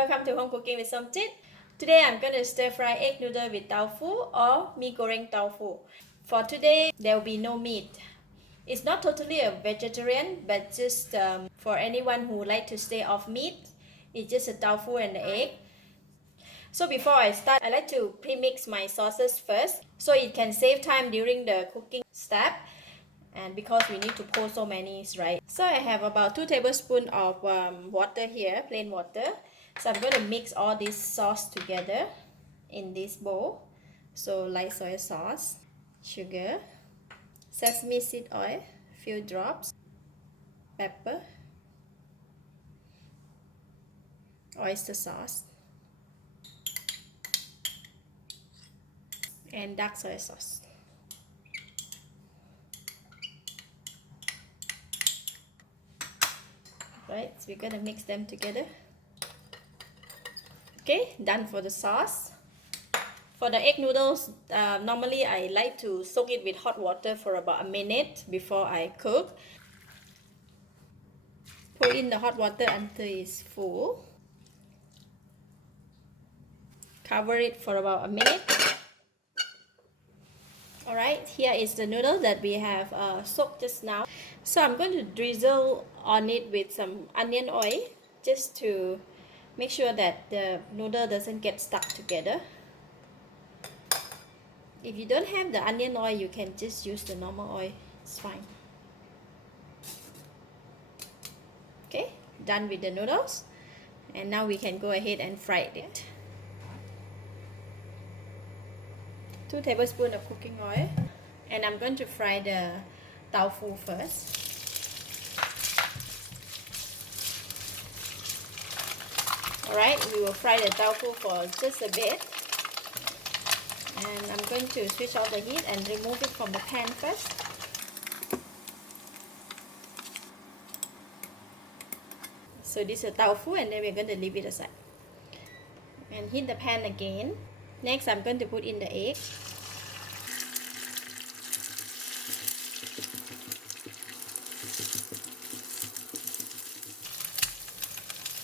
Welcome to Home Cooking with Something. Today I'm going to stir fry egg noodle with tofu or Mee Goreng Tofu. For today there will be no meat. It's not totally a vegetarian, but just for anyone who like to stay off meat, it's just a tofu and the egg. So before I start, I like to pre-mix my sauces first so it can save time during the cooking step. And because we need to pour so many, right? So I have about 2 tablespoons of water here, plain water. So I'm going to mix all this sauce together in this bowl. So light soy sauce, sugar, sesame seed oil, few drops, pepper, oyster sauce, and dark soy sauce. Right, so we're going to mix them together. Okay, done for the sauce. For the egg noodles, normally I like to soak it with hot water for about a minute before I cook. Pour in the hot water until it's full. Cover it for about a minute. Alright, here is the noodle that we have soaked just now. So I'm going to drizzle on it with some onion oil just to make sure that the noodle doesn't get stuck together. If you don't have the onion oil, you can just use the normal oil, it's fine. Okay, done with the noodles, and now we can go ahead and fry it. 2 tablespoons of cooking oil, and I'm going to fry the tofu first. Alright, we will fry the tofu for just a bit, and I'm going to switch off the heat and remove it from the pan first. So this is tofu, and then we're going to leave it aside and heat the pan again. Next, I'm going to put in the egg.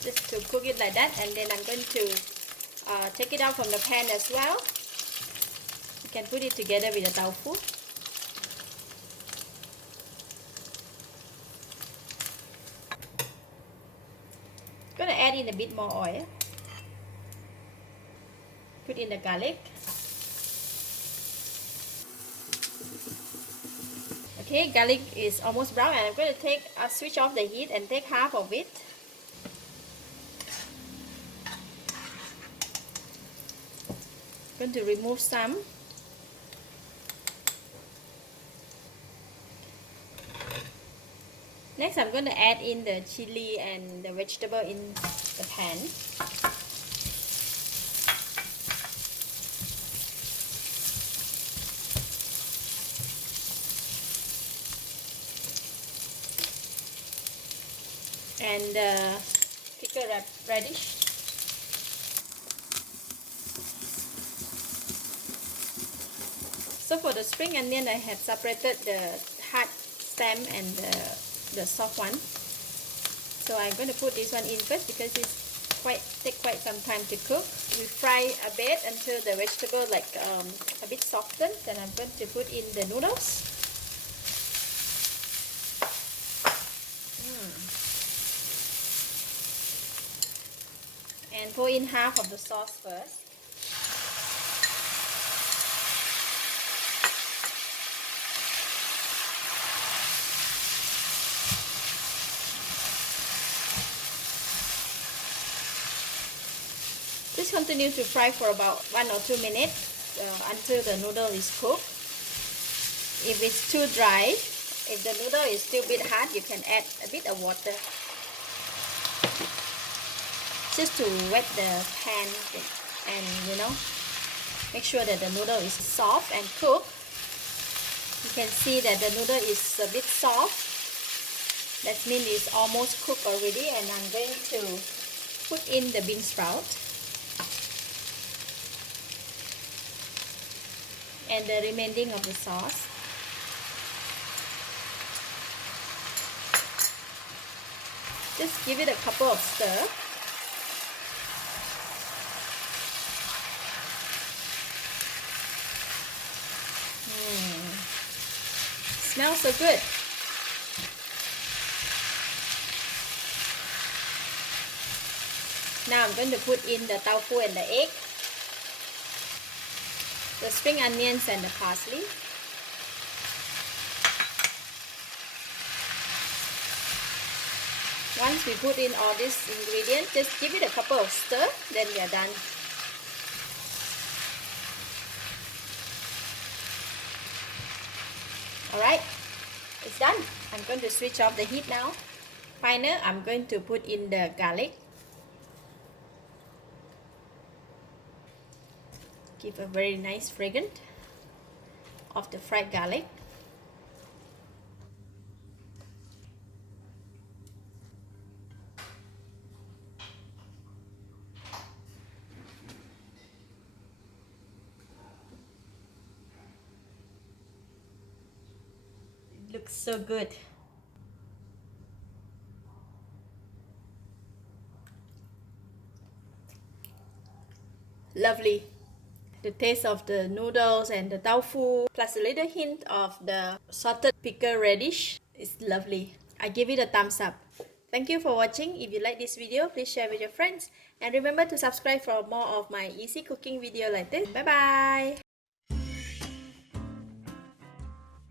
Just to cook it like that, and then I'm going to take it out from the pan as well. You can put it together with the tofu. Gonna add in a bit more oil. Put in the garlic. Okay, garlic is almost brown, and I'm going to switch off the heat and take half of it. I'm going to remove some. Next, I'm going to add in the chili and the vegetable in the pan. And pickle radish. So for the spring onion, I have separated the hard stem and the soft one. So I'm going to put this one in first because it's take quite some time to cook. We fry a bit until the vegetable a bit softened. Then I'm going to put in the noodles. And pour in half of the sauce first. Just continue to fry for about 1 or 2 minutes until the noodle is cooked. If it's too dry, if the noodle is still a bit hard, you can add a bit of water just to wet the pan and make sure that the noodle is soft and cooked. You can see that the noodle is a bit soft. That means it's almost cooked already, and I'm going to put in the bean sprout and the remaining of the sauce. Just give it a couple of stir. smells so good. Now I'm going to put in the tofu and the egg, the spring onions and the parsley. Once we put in all these ingredients, just give it a couple of stir, then we are done. Alright, it's done. I'm going to switch off the heat now. Finally, I'm going to put in the garlic. Give a very nice fragrance of the fried garlic. It looks so good. Lovely. The taste of the noodles and the tofu plus a little hint of the salted pickle radish is lovely. I give it a thumbs up. Thank you for watching. If you like this video, please share with your friends and remember to subscribe for more of my easy cooking video like this. Bye bye.